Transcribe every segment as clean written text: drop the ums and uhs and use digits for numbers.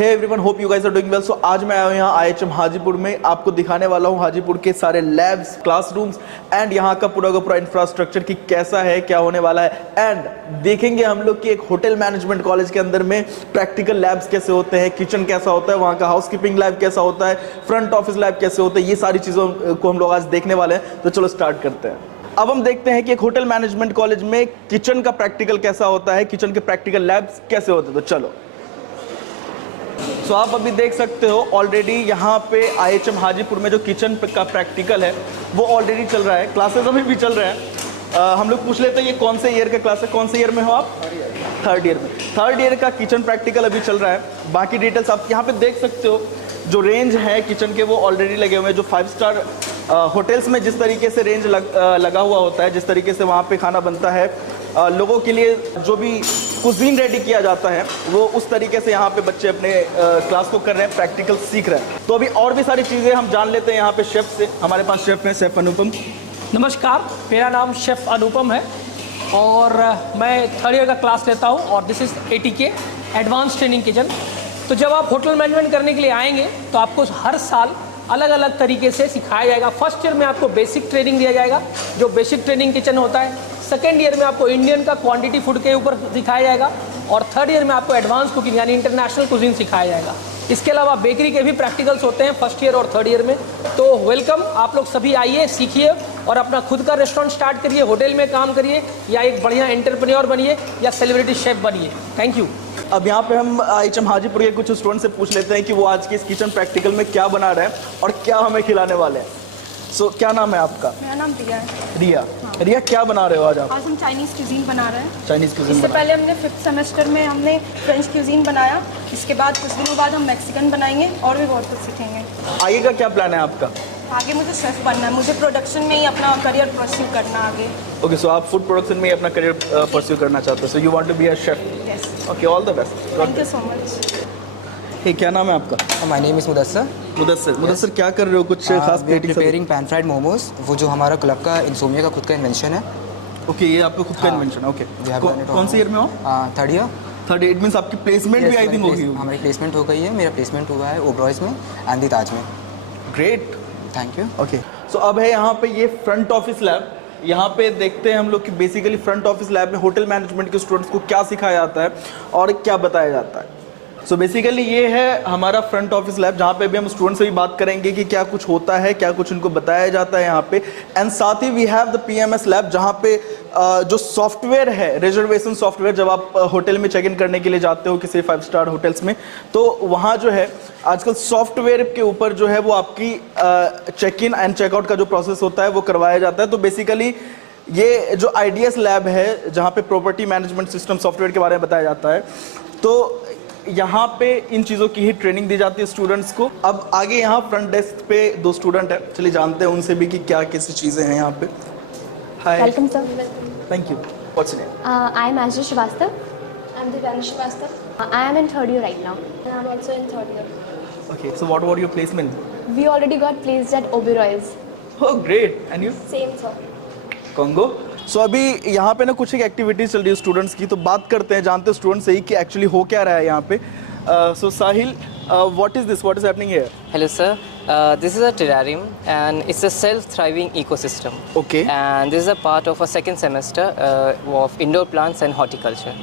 Hey everyone, hope you guys are doing well. So आज मैं आया हूँ यहाँ IHM हाजीपुर में। आपको दिखाने वाला हूँ हाजीपुर के सारे लैब्स, क्लासरूम्स एंड यहाँ का पूरा इंफ्रास्ट्रक्चर की कैसा है, क्या होने वाला है। एंड देखेंगे हम लोग कि एक होटल मैनेजमेंट कॉलेज के अंदर में प्रैक्टिकल लैब्स कैसे होते हैं, किचन कैसा होता है, वहाँ का हाउसकीपिंग लैब कैसा होता है, फ्रंट ऑफिस लैब कैसे होता है। ये सारी चीज़ों को हम लोग आज देखने वाले हैं। तो चलो स्टार्ट करते हैं। अब हम देखते हैं कि एक होटल मैनेजमेंट कॉलेज में किचन का प्रैक्टिकल कैसा होता है, किचन के प्रैक्टिकल लैब्स कैसे होते हैं। तो चलो। तो आप अभी देख सकते हो ऑलरेडी यहाँ पे IHM हाजीपुर में जो किचन का प्रैक्टिकल है वो ऑलरेडी चल रहा है। क्लासेस अभी भी चल रहे हैं। हम लोग पूछ लेते हैं ये कौन से ईयर का क्लास है, कौन से ईयर में हो आप? थर्ड ईयर में। थर्ड ईयर का किचन प्रैक्टिकल अभी चल रहा है। बाकी डिटेल्स आप यहाँ पे देख सकते हो। जो रेंज है किचन के वो ऑलरेडी लगे हुए हैं। जो 5 स्टार होटल्स में जिस तरीके से रेंज लगा हुआ होता है, जिस तरीके से वहाँ पे खाना बनता है, लोगों के लिए जो भी कुजीन रेडी किया जाता है वो उस तरीके से यहाँ पे बच्चे अपने क्लास को कर रहे हैं, प्रैक्टिकल सीख रहे हैं। तो अभी और भी सारी चीज़ें हम जान लेते हैं यहाँ पे शेफ से। हमारे पास शेफ हैं, शेफ अनुपम। नमस्कार, मेरा नाम शेफ अनुपम है और मैं थर्ड ईयर का क्लास लेता हूँ और this is ATK advance training kitchen. तो जब आप होटल मैनेजमेंट करने के लिए आएंगे तो आपको हर साल अलग अलग तरीके से सिखाया जाएगा। फर्स्ट ईयर में आपको बेसिक ट्रेनिंग दिया जाएगा, जो बेसिक ट्रेनिंग किचन होता है। सेकेंड ईयर में आपको इंडियन का क्वांटिटी फूड के ऊपर सिखाया जाएगा और थर्ड ईयर में आपको एडवांस कुकिंग यानी इंटरनेशनल कुजिन सिखाया जाएगा। इसके अलावा बेकरी के भी प्रैक्टिकल्स होते हैं फर्स्ट ईयर और थर्ड ईयर में। तो वेलकम, आप लोग सभी आइए, सीखिए और अपना खुद का रेस्टोरेंट स्टार्ट करिए, होटल में काम करिए या एक बढ़िया एंटरप्रेन्योर बनिए या सेलिब्रिटी शेफ बनिए। Thank you. अब यहाँ पे हम IHM हाजीपुर के कुछ स्टूडेंट से पूछ लेते हैं कि वो आज के इस किचन प्रैक्टिकल में क्या बना रहे हैं और क्या हमें खिलाने वाले हैं। सो क्या नाम है आपका? मेरा नाम रिया है। रिया। हाँ। रिया, क्या बना रहे हो आज आप? आज हम चाइनीज़ क्यूजीन बना रहे हैं। Chinese cuisine. इससे पहले हमने 5th सेमेस्टर में हमने फ्रेंच क्यूजीन बनाया। इसके बाद कुछ दिनों बाद हम मैक्सिकन बनाएंगे और भी बहुत कुछ सीखेंगे। आगे का क्या प्लान है आपका? आगे मुझे शेफ़ बनना है। मुझे प्रोडक्शन में ही अपना करियर परस्यू करना आगे। ओके, सो आप फूड प्रोडक्शन में ही अपना करियर परस्यू करना चाहते हो। So you want to be a chef? Yes. Okay, all the best. Thank you so much. Hey, क्या नाम है आपका? My name is Mudassar. Mudassar क्या कर रहे हो? कुछ खास प्रिपेयरिंग पैन फ्राइड मोमोज, वो जो हमारा क्लब का इंसोमिया का खुद का इन्वेंशन है। ओके, ये आपका खुद का इन्वेंशन है। ओके, कौन से ईयर में हो? Third year. Third year. It means आपकी प्लेसमेंट भी आई थिंक होगी। हमारी प्लेसमेंट हो गई है। मेरा प्लेसमेंट हुआ है ओबरॉयज में एंड द ताज में। Great, thank you. ओके, सो अब है यहाँ पे ये फ्रंट ऑफिस लैब। यहाँ पे देखते हैं हम लोग कि बेसिकली फ्रंट ऑफिस लैब में होटल मैनेजमेंट के स्टूडेंट्स को क्या सिखाया जाता है और क्या बताया जाता है। सो बेसिकली ये है हमारा फ्रंट ऑफिस लैब, जहाँ पे भी हम स्टूडेंट से भी बात करेंगे कि क्या कुछ होता है, क्या कुछ उनको बताया जाता है यहाँ पे। एंड साथ ही we have the PMS lab, जहाँ पे जो सॉफ्टवेयर है, रिजर्वेशन सॉफ्टवेयर, जब आप होटल में चेक इन करने के लिए जाते हो किसी 5 स्टार होटल्स में, तो वहाँ जो है आजकल सॉफ्टवेयर के ऊपर जो है वो आपकी चेक इन एंड चेकआउट का जो प्रोसेस होता है वो करवाया जाता है। तो बेसिकली ये जो IDS लैब है, जहाँ पे प्रॉपर्टी मैनेजमेंट सिस्टम सॉफ्टवेयर के बारे में बताया जाता है, तो यहाँ पे इन चीज़ों की ही ट्रेनिंग दी जाती है स्टूडेंट्स को। अब आगे यहाँ फ्रंट डेस्क पे 2 स्टूडेंट हैं, चलिए जानते हैं उनसे भी कि क्या कैसी चीज़ें हैं यहाँ पे। Hi. Welcome sir. Thank you. What's your name? I am Ashley Srivastava. I'm Divyanshu Srivastava. I am in third year right now. And I'm also in third year. Okay, so what about your placement? We already got placed at Oberoi's. Oh great, and you? Same sir. Congo? सो अभी यहाँ पे ना कुछ एक activities चल रही है students की, तो बात करते हैं, जानते हैं स्टूडेंट्स से ही कि एक्चुअली हो क्या रहा है यहाँ पे। So Sahil, what is this, what is happening here? Hello sir, this is a terrarium and it's a self-thriving ecosystem. Okay. And this is a part of a second semester of indoor plants and horticulture.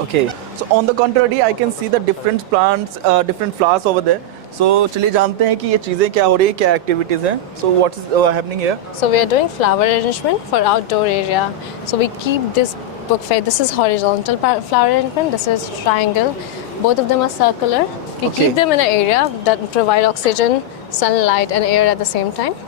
Okay. So on the contrary, I can see the different plants, different flowers over there. So चलिए जानते हैं कि ये चीज़ें क्या हो रही है, क्या एक्टिविटीज़ हैं. So what is happening here? So we are doing flower arrangement for outdoor area. So we keep this buffet. This is horizontal flower arrangement. This is triangle. Both of them are circular. We keep them in an area that provide oxygen, sunlight, and air at the same time.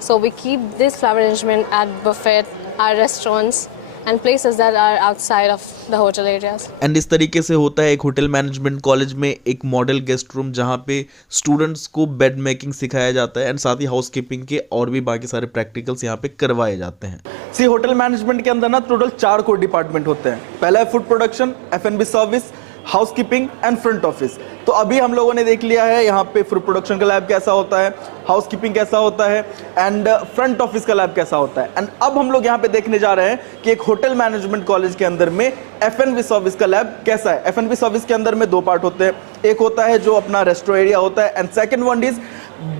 So we keep this flower arrangement at buffet, our restaurants, and places that are outside of the hotel areas. And इस तरीके से होता है एक hotel management college में एक model guest room, जहाँ पे स्टूडेंट्स को बेड मेकिंग सिखाया जाता है एंड साथ ही हाउसकीपिंग के और भी बाकी सारे प्रैक्टिकल्स यहाँ पे करवाए जाते हैं। होटल मैनेजमेंट के अंदर ना टोटल 4 कोर डिपार्टमेंट होते हैं। पहला है food production, F&B service, housekeeping and front office. तो अभी हम लोगों ने देख लिया है यहाँ पे फूड प्रोडक्शन का लैब कैसा होता है, हाउसकीपिंग कैसा होता है एंड फ्रंट ऑफिस का लैब कैसा होता है। एंड अब हम लोग यहाँ पे देखने जा रहे हैं कि एक होटल मैनेजमेंट कॉलेज के अंदर में F&B सर्विस का लैब कैसा है। F&B सर्विस के अंदर में दो पार्ट होते हैं, एक होता है जो अपना रेस्टोरेंट एरिया होता है एंड सेकंड वन इज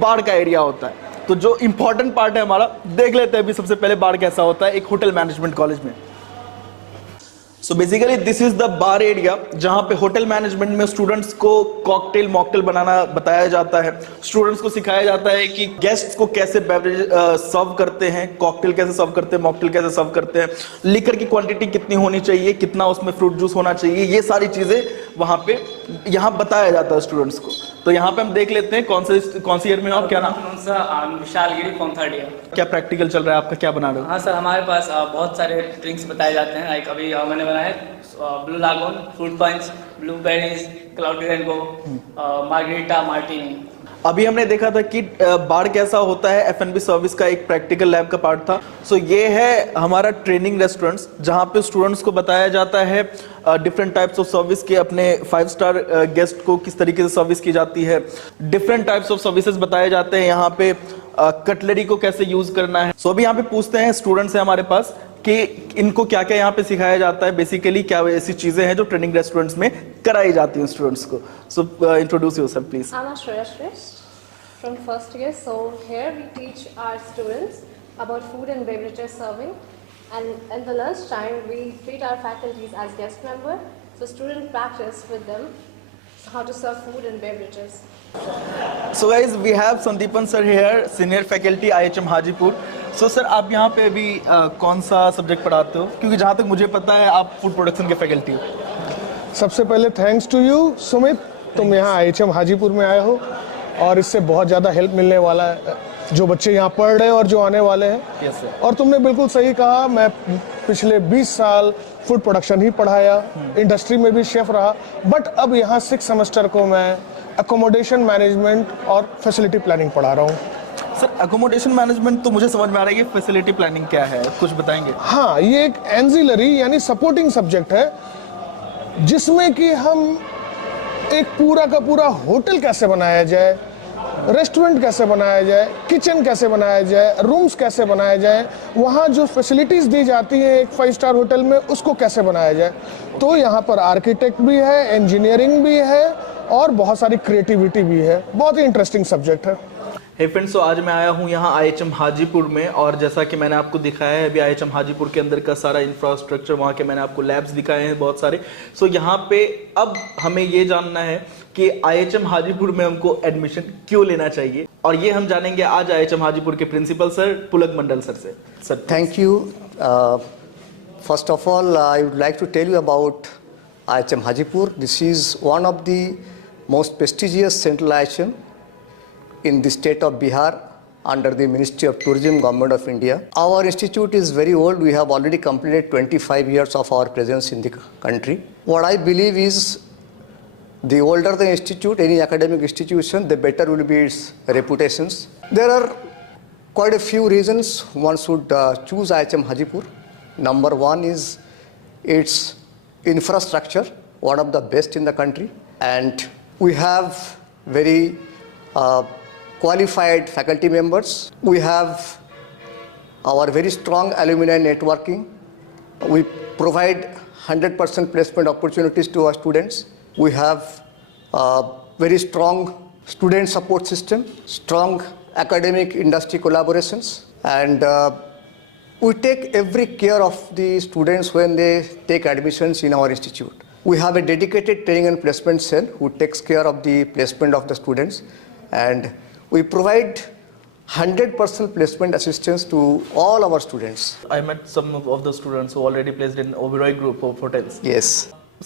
बार का एरिया होता है। तो जो इंपॉर्टेंट पार्ट है हमारा, देख लेते हैं अभी सबसे पहले बार कैसा होता है एक होटल मैनेजमेंट कॉलेज में। So basically this is the bar area, जहां पे होटल मैनेजमेंट में स्टूडेंट्स को कॉकटेल मॉकटेल बनाना बताया जाता है। स्टूडेंट्स को सिखाया जाता है कि गेस्ट्स को कैसे बेवरेज सर्व करते हैं, कॉकटेल कैसे सर्व करते हैं, मॉकटेल कैसे सर्व करते हैं, लिकर की क्वांटिटी कितनी होनी चाहिए, कितना उसमें फ्रूट जूस होना चाहिए, ये सारी चीजें वहां पे यहाँ बताया जाता है स्टूडेंट्स को। तो यहाँ पे हम देख लेते हैं कौन सी ईयर में हो आप, क्या नाम? विशाल गिरी फॉर्म थर्ड ईयर। क्या प्रैक्टिकल चल रहा है आपका, क्या बना रहे हो? हाँ सर, हमारे पास बहुत सारे ड्रिंक्स बताए जाते हैं। लाइक अभी मैंने बनाया है blue lagoon, fruit punch, blueberries, cloudy rainbow, margarita, martini. अभी हमने देखा था कि बार कैसा होता है, F&B सर्विस का एक प्रैक्टिकल लैब का पार्ट था। सो ये है हमारा ट्रेनिंग रेस्टोरेंट्स, जहाँ पे स्टूडेंट्स को बताया जाता है डिफरेंट टाइप्स ऑफ सर्विस के, अपने 5 स्टार गेस्ट को किस तरीके से सर्विस की जाती है, डिफरेंट टाइप्स ऑफ सर्विसेज बताए जाते हैं यहाँ पे, कटलरी को कैसे यूज करना है। सो अभी यहाँ पे पूछते हैं, स्टूडेंट्स हैं हमारे पास, कि इनको क्या क्या यहाँ पे सिखाया जाता है, बेसिकली क्या ऐसी चीजें हैं जो ट्रेनिंग रेस्टोरेंट्स में कराई जाती हैं स्टूडेंट्स को। So introduce yourself please. I'm Ashwarya from first year. So here we teach our students about food and beverages serving, and in the lunch time we treat our faculties as guest member. So student practice with them how to serve food and beverages. So guys, we have Sandeepan sir here, senior faculty IHM Hajipur. So sir, आप यहाँ पे अभी कौन सा subject पढ़ाते हो? क्योंकि जहाँ तक मुझे पता है आप फूड प्रोडक्शन के फैकल्टी हो। सबसे पहले थैंक्स टू यू सुमित, तुम यहाँ IHM हाजीपुर में आए हो और इससे बहुत ज़्यादा हेल्प मिलने वाला है जो बच्चे यहाँ पढ़ रहे हैं और जो आने वाले हैं। Yes, sir. और तुमने बिल्कुल सही कहा, मैं पिछले 20 साल फूड प्रोडक्शन ही पढ़ाया, इंडस्ट्री में भी शेफ रहा, बट अब यहाँ 6 सेमेस्टर को मैं अकोमोडेशन मैनेजमेंट और फैसिलिटी प्लानिंग पढ़ा रहा हूँ। सर अकोमोडेशन मैनेजमेंट तो मुझे समझ में आ रहा है कि फैसिलिटी प्लानिंग क्या है, कुछ बताएंगे? हाँ, ये एक एंजिलरी यानी सपोर्टिंग सब्जेक्ट है, जिसमें कि हम एक पूरा का पूरा होटल कैसे बनाया जाए, रेस्टोरेंट कैसे बनाया जाए, किचन कैसे बनाया जाए, रूम्स कैसे बनाया जाए, वहाँ जो फैसिलिटीज़ दी जाती हैं एक 5 स्टार होटल में उसको कैसे बनाया जाए। तो यहाँ पर आर्किटेक्ट भी है, इंजीनियरिंग भी है और बहुत सारी क्रिएटिविटी भी है। बहुत ही इंटरेस्टिंग सब्जेक्ट है। हे फ्रेंड्स, तो आज मैं आया हूँ यहाँ IHM हाजीपुर में, और जैसा कि मैंने आपको दिखाया है अभी IHM हाजीपुर के अंदर का सारा इंफ्रास्ट्रक्चर, वहाँ के मैंने आपको लैब्स दिखाए हैं बहुत सारे। सो यहाँ पे अब हमें ये जानना है कि IHM हाजीपुर में हमको एडमिशन क्यों लेना चाहिए, और ये हम जानेंगे आज IHM हाजीपुर के principal sir Pulak Mandal sir से। Sir thank you. First of all I would like to tell you about IHM Hajipur. This is one of the most prestigious central IHM in the state of Bihar under the Ministry of Tourism, Government of India. Our institute is very old. We have already completed 25 years of our presence in the country. What I believe is the older the institute, any academic institution, the better will be its reputations. There are quite a few reasons one should choose IHM Hajipur. Number one is its infrastructure, one of the best in the country, and we have very qualified faculty members. We have our very strong alumni networking. We provide 100% placement opportunities to our students. We have very strong student support system, strong academic industry collaborations, and we take every care of the students when they take admissions in our institute. We have a dedicated training and placement cell who takes care of the placement of the students, and we provide 100% placement assistance to all our students. I met some of the students who already placed in Oberoi group of hotels. Yes.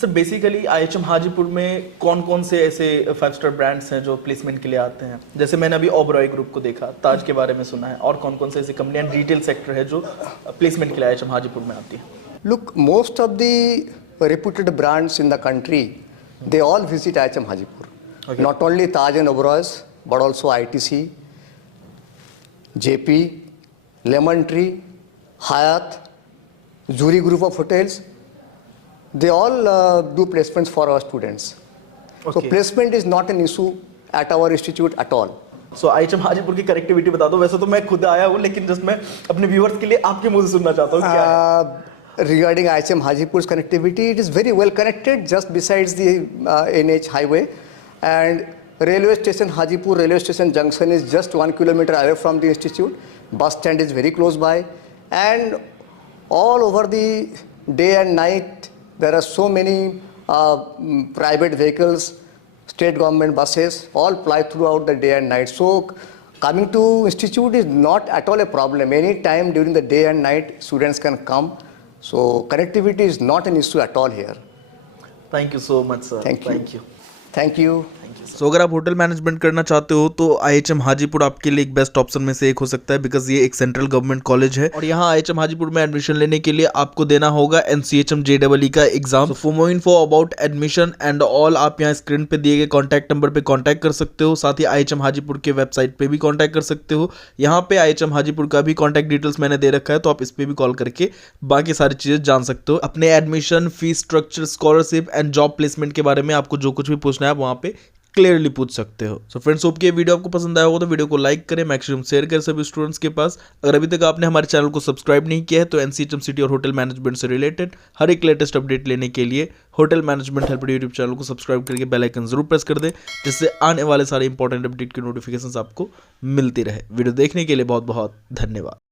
Sir basically IHM Hajipur में कौन कौन से ऐसे 5 star brands हैं जो placement के लिए आते हैं? जैसे मैंने अभी ओबरॉय ग्रुप को देखा, ताज के बारे में सुना है, और कौन कौन से ऐसी कंपनियां रिटेल सेक्टर है जो प्लेसमेंट के लिए IHM हाजीपुर में आती है? Look, most of the reputed brands in the country, they all visit IHM Hajipur. Okay. Not only Taj and Oberoi's, but also ITC, JP, Lemon Tree, Hyatt, Zuri group of hotels. they all do placements for our students. So Okay. placement is not an issue at our institute at all. So IHM Hajipur की connectivity बता दो। वैसे तो मैं खुद आया हूँ, लेकिन जस्ट मैं अपने व्यूअर्स के लिए आपके मुंह से सुनना चाहता हूँ क्या है? Regarding IHM Hajipur's connectivity, it is very well connected just besides the NH highway, and railway station Hajipur railway station junction is just 1 kilometer away from the institute. Bus stand is very close by, and all over the day and night there are so many private vehicles, state government buses, all ply throughout the day and night. So coming to institute is not at all a problem. Any time during the day and night students can come. So connectivity is not an issue at all here. Thank you so much, sir. Thank you. Thank you. Thank you. सो अगर आप hotel management करना चाहते हो तो IHM Hajipur आपके लिए एक best option में से एक हो सकता है, बिकॉज ये एक सेंट्रल गवर्नमेंट कॉलेज है और यहाँ IHM हाजीपुर में एडमिशन लेने के लिए आपको देना होगा NCHM JEE का exam. For more info about admission and all आप यहाँ स्क्रीन पे दिए गए कॉन्टैक्ट नंबर पे कॉन्टैक्ट कर सकते हो। साथ ही IHM हाजीपुर के वेबसाइट पे भी कॉन्टैक्ट कर सकते हो। यहाँ पे IHM हाजीपुर का भी कॉन्टैक्ट डिटेल्स मैंने दे रखा है, तो आप इस पे भी कॉल करके बाकी सारी चीजें जान सकते हो। अपने admission, fees structure, scholarship and job placement के बारे में आपको जो कुछ भी पूछना है आप वहाँ पे क्लियरली पूछ सकते हो। सो फ्रेंड्स, होप कि ये वीडियो आपको पसंद आया होगा, तो वीडियो को लाइक करें, मैक्सिमम शेयर करें सभी स्टूडेंट्स के पास। अगर अभी तक आपने हमारे चैनल को सब्सक्राइब नहीं किया है तो NCHM सिटी और होटल मैनेजमेंट से रिलेटेड हर एक लेटेस्ट अपडेट लेने के लिए hotel management helper YouTube channel को सब्सक्राइब करके बेल आइकन जरूर प्रेस कर दें, जिससे आने वाले सारे इंपॉर्टेंट अपडेट की नोटिफिकेशन आपको मिलती रहे। वीडियो देखने के लिए बहुत बहुत धन्यवाद।